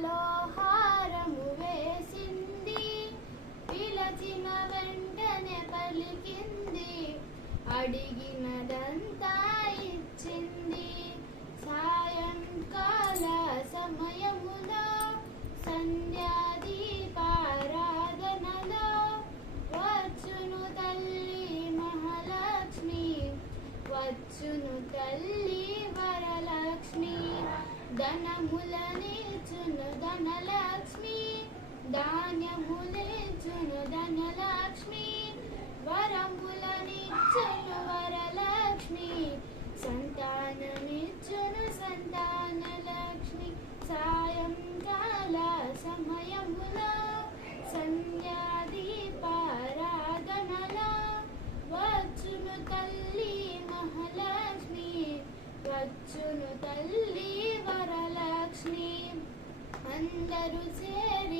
లోహారము హారము వేసింది. పిలచిన వెంటనే పలికింది. అడిగినదంతా ఇచ్చింది. ధనములనిచ్చును ధనలక్ష్మి ధాన్యములిచ్చును ధనలక్ష్మి వరములనిచ్చును వరలక్ష్మి సంతానమిచ్చును సంతానలక్ష్మి. సాయంకాల సమయములో సంధ్యాదీపారాధనలో వచ్చును తల్లి మహాలక్ష్మి వచ్చును తల్లి कुछ नहीं अंदर उसे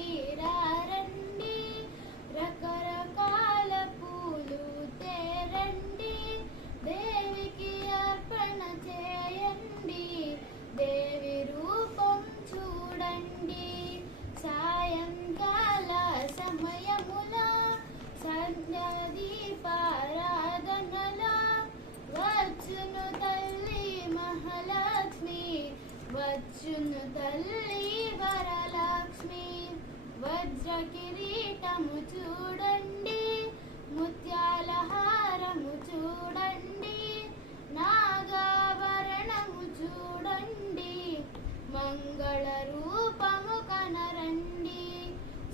వచ్చును తల్లి వరలక్ష్మి వజ్ర కిరీటము చూడండి ముత్యాల హారము చూడండి నాగాభరణము చూడండి మంగళ రూపము కనరండి.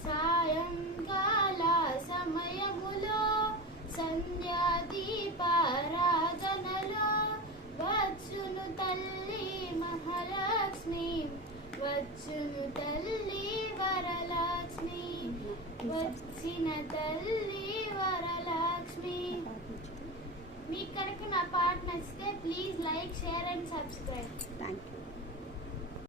సాయంకాల సమయములో సంధ్యాదీపారాధనలో వచ్చును తల్లి వరలక్ష్మి వచ్చును తల్లి వరలక్ష్మి వచ్చిన తల్లి వరలక్ష్మి. మీకు కనుక నా పాట నచ్చితే please like share and subscribe. Thank you